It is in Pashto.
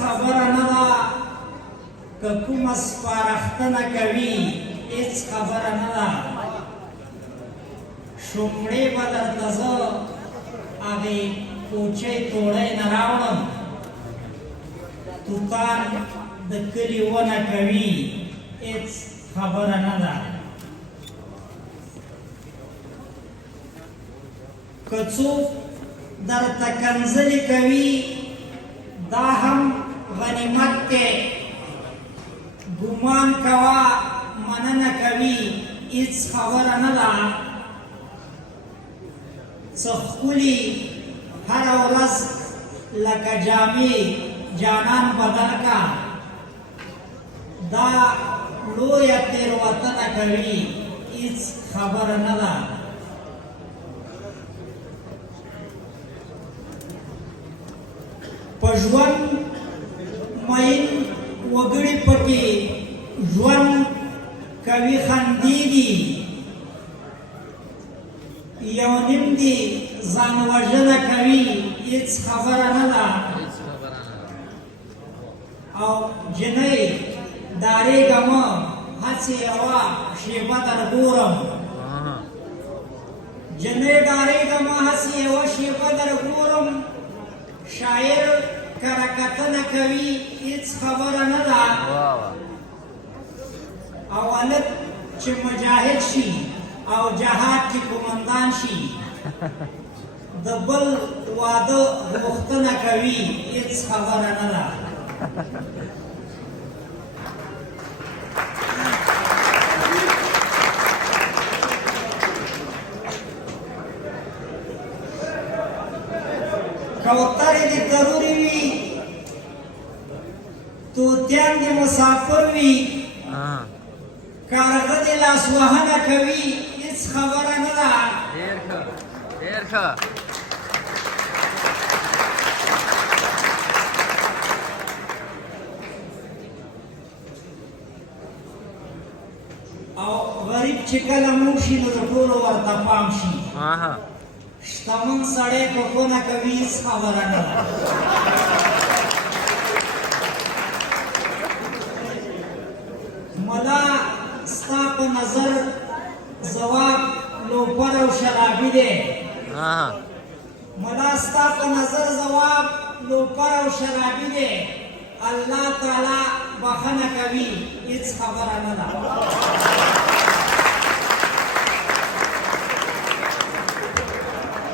خبره نه ده که کومه سپارښتنه کوي هېڅ خبره نه ده شومړې به درته زه هغې کوچۍ توړۍ نه راوړم توتان د کلي ونه کوي هېڅ خبره نه ده که څوک درته کنځلې کوي دا هم غنیمت دی ګمان کوه مننه کوي هېڅ خبره نه ده څه ښکلي هره ورځ لکه جامې جانان بدل کا دا لویه تېروتنه کوي هېڅ خبره نه ده په ژوند مین وګړي پکې ژوند کوي خندېږي یو نیم دي ځان وژنه کوي هېڅ خبره نه ده او جنۍ ډارېږه مه هسې یوه شېبه در ګورم جنۍ ډارېږه مه هسې یوه شېبه در ګورم شاعر کره کتنه کوي هېڅ خبره نه ده او هلک چې مجاهد شي او جهاد کې قومندان شي د بل واده غوښتنه کوي هېڅ خبره نه ده کوترې دې ضروري وي طوطیان دې مسافر وي کارغه دې لاسوهنه کوي هېڅ خبره نه ده ډېر ښه او غریب چې کله موږ شي نو د ټولو ورته پام شي شتمن سړی کوکونه کوي هېڅ خبره نه ده ملا ستا په نظر ځواب لوپر او شرابي دی ملا ستا په نظر ځواب لوپر او شرابي دی الله تعالی بخښنه کوي هېڅ خبره نه ده